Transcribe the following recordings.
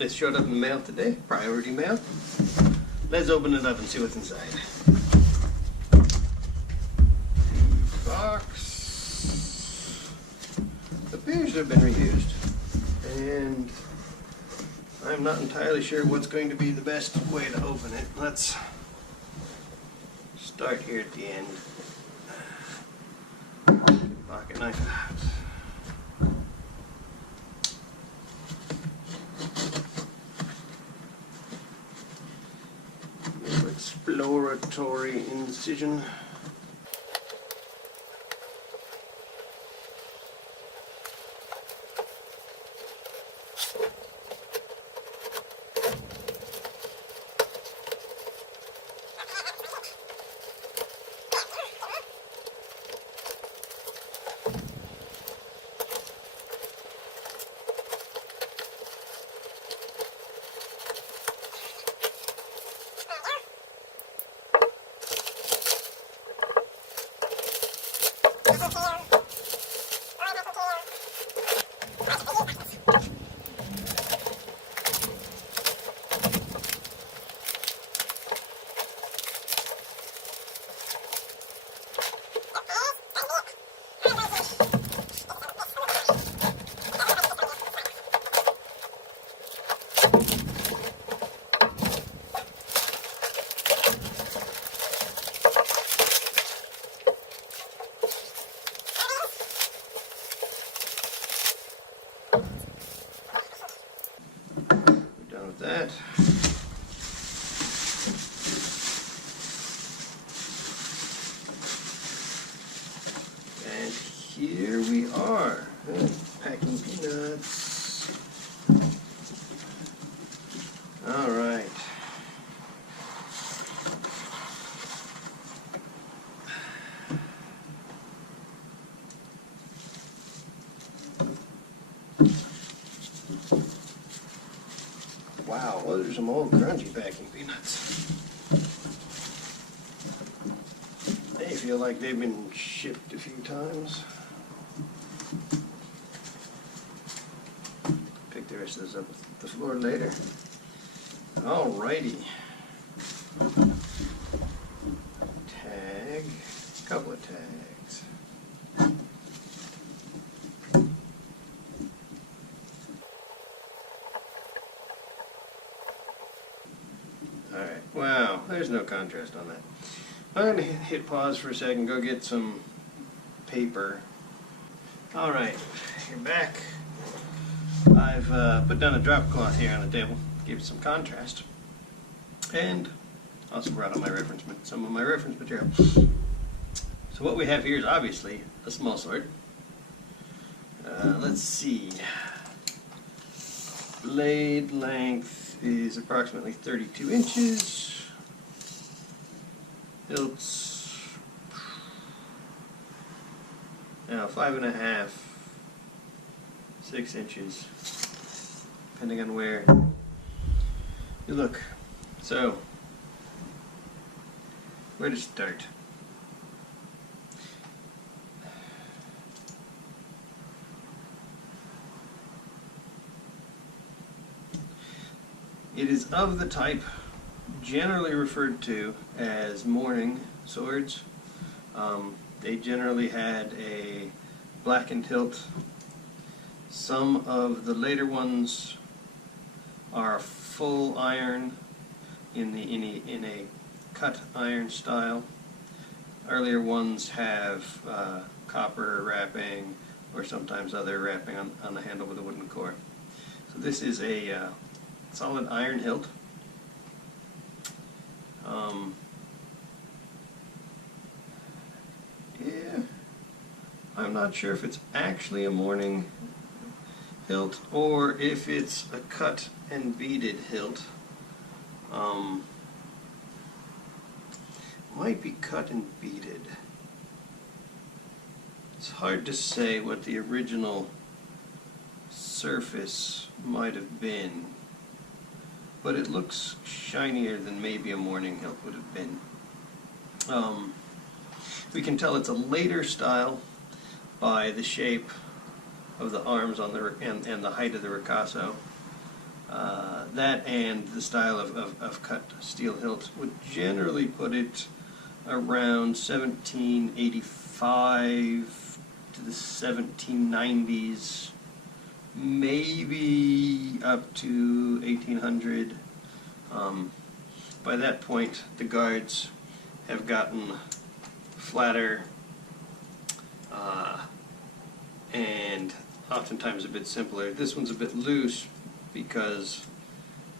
This showed up in the mail today, priority mail. Let's open it up and see what's inside. Box appears to have been reused, and I'm not entirely sure what's going to be the best way to open it. Let's start here at the end. Pocket knife out. Exploratory incision. That. And here we are, packing peanuts. All right. Wow, those are some old grungy packing peanuts. They feel like they've been shipped a few times. Pick the rest of this up off the floor later. Alrighty. Tag, couple of tags. Alright, wow, there's no contrast on that. I'm going to hit pause for a second, go get some paper. Alright, you're back. I've put down a drop cloth here on the table, give it some contrast. And also brought on some of my reference material. So what we have here is obviously a small sword. Let's see. Blade length is approximately 32 inches. Hilts now 5.5, 6 inches, depending on where you look. So, where to start? It is of the type generally referred to as morning swords. They generally had a blackened hilt. Some of the later ones are full iron in a cut iron style. Earlier ones have copper wrapping or sometimes other wrapping on the handle with a wooden core. So this is a solid iron hilt. Yeah, I'm not sure if it's actually a morning hilt or if it's a cut and beaded hilt. Might be cut and beaded. It's hard to say what the original surface might have been, but it looks shinier than maybe a morning hilt would have been. We can tell it's a later style by the shape of the arms on the and the height of the ricasso. That and the style of cut steel hilt would generally put it around 1785 to the 1790s, maybe up to 1800. By that point, the guards have gotten flatter and oftentimes a bit simpler. This one's a bit loose because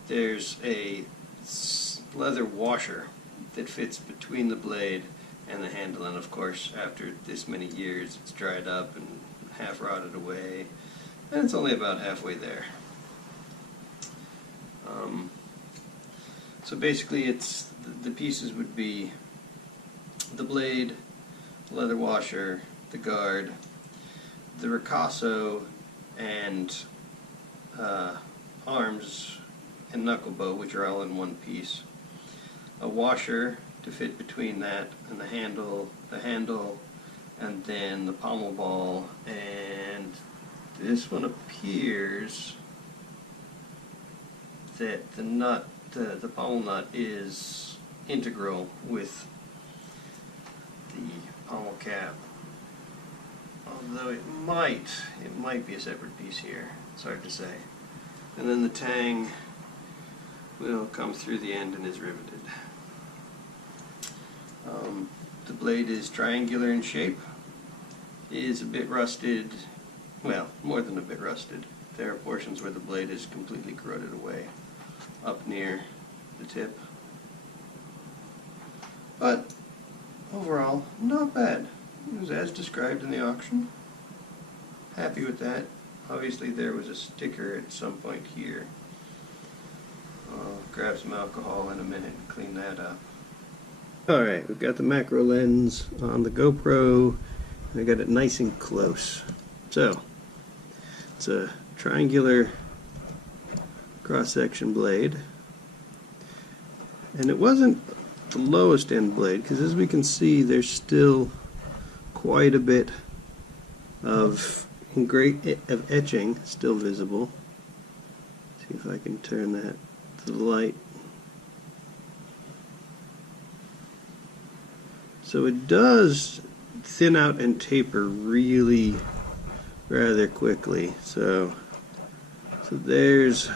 there's a leather washer that fits between the blade and the handle, and of course after this many years it's dried up and half rotted away, and it's only about halfway there. So basically it's the pieces would be the blade, the leather washer, the guard, the ricasso, and arms and knuckle bow, which are all in one piece. A washer to fit between that and the handle, and then the pommel ball, and this one appears that the nut, the pommel nut, is integral with the pommel cap. Although it might be a separate piece here. It's hard to say. And then the tang will come through the end and is riveted. The blade is triangular in shape. It is a bit rusted, well, more than a bit rusted. There are portions where the blade is completely corroded away up near the tip. But overall, not bad. It was as described in the auction. Happy with that. Obviously there was a sticker at some point here. I'll grab some alcohol in a minute and clean that up. Alright, we've got the macro lens on the GoPro, and I got it nice and close. So, it's a triangular cross-section blade, and it wasn't the lowest end blade, because as we can see there's still quite a bit of etching still visible. See if I can turn that to the light. So it does thin out and taper really rather quickly. So there's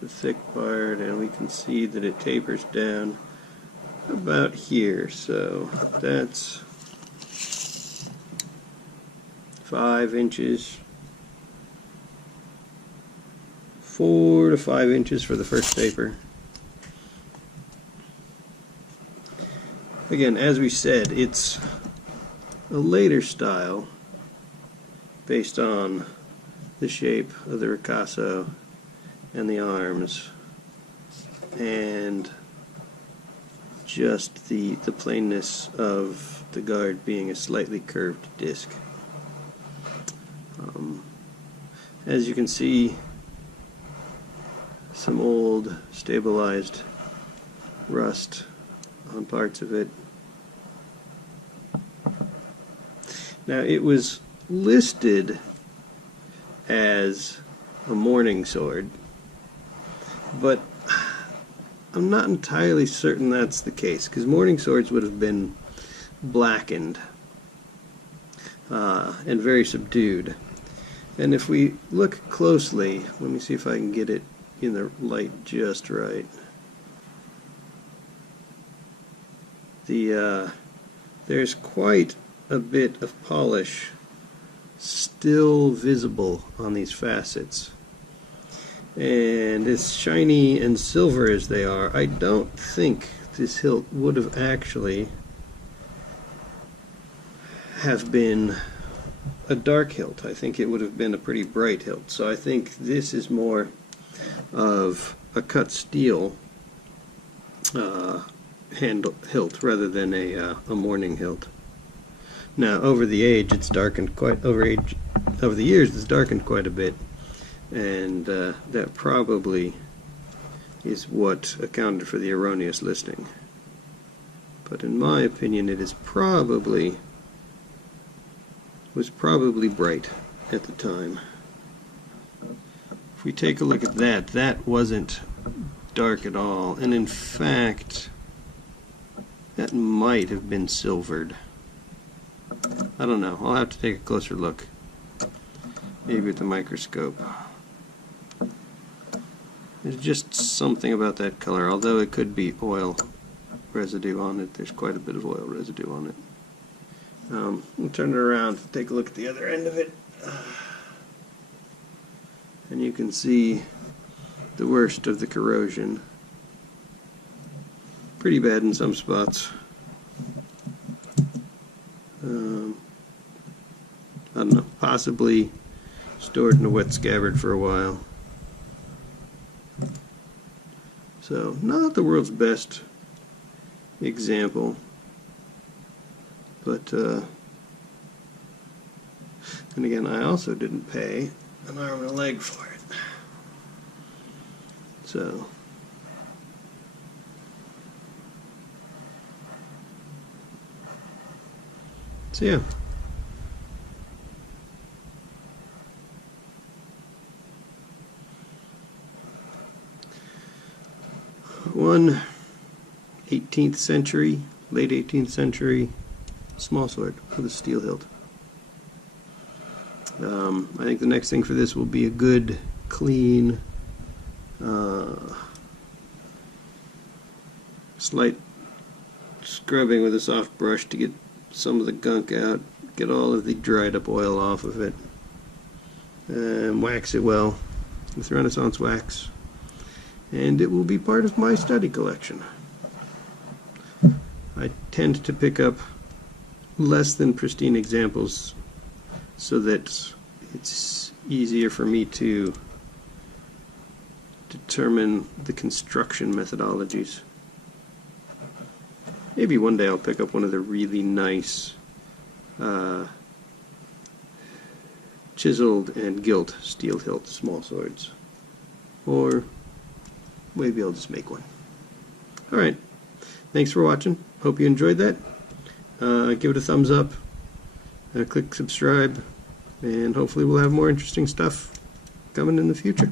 the thick part, and we can see that it tapers down about here. So that's 5 inches, 4 to 5 inches for the first taper. Again, as we said, it's a later style based on the shape of the ricasso and the arms, and just the plainness of the guard being a slightly curved disc. As you can see, some old stabilized rust on parts of it. Now, it was listed as a mourning sword, but I'm not entirely certain that's the case, because mourning swords would have been blackened and very subdued. And if we look closely, let me see if I can get it in the light just right. There's quite a bit of polish still visible on these facets. And as shiny and silver as they are, I don't think this hilt would have actually have been a dark hilt. I think it would have been a pretty bright hilt. So I think this is more of a cut steel hilt rather than a mourning hilt. Now, over the age, it's darkened quite over the years, it's darkened quite a bit, and that probably is what accounted for the erroneous listing. But in my opinion, it is was probably bright at the time. if we take a look at that, that wasn't dark at all, and in fact that might have been silvered. I don't know, I'll have to take a closer look, maybe with the microscope. There's just something about that color, although it could be oil residue on it. There's quite a bit of oil residue on it. We'll turn it around and take a look at the other end of it. And you can see the worst of the corrosion. Pretty bad in some spots. I don't know, possibly stored in a wet scabbard for a while. So, not the world's best example, but and again, I also didn't pay an arm and a leg for it. So yeah. One 18th century, late 18th century small sword with a steel hilt. I think the next thing for this will be a good, clean, slight scrubbing with a soft brush to get some of the gunk out, get all of the dried up oil off of it, and wax it well with Renaissance wax. And it will be part of my study collection. I tend to pick up less than pristine examples so that it's easier for me to determine the construction methodologies. Maybe one day I'll pick up one of the really nice chiseled and gilt steel hilt small swords. Or maybe I'll just make one. Alright, thanks for watching. Hope you enjoyed that. Give it a thumbs up, click subscribe, and hopefully we'll have more interesting stuff coming in the future.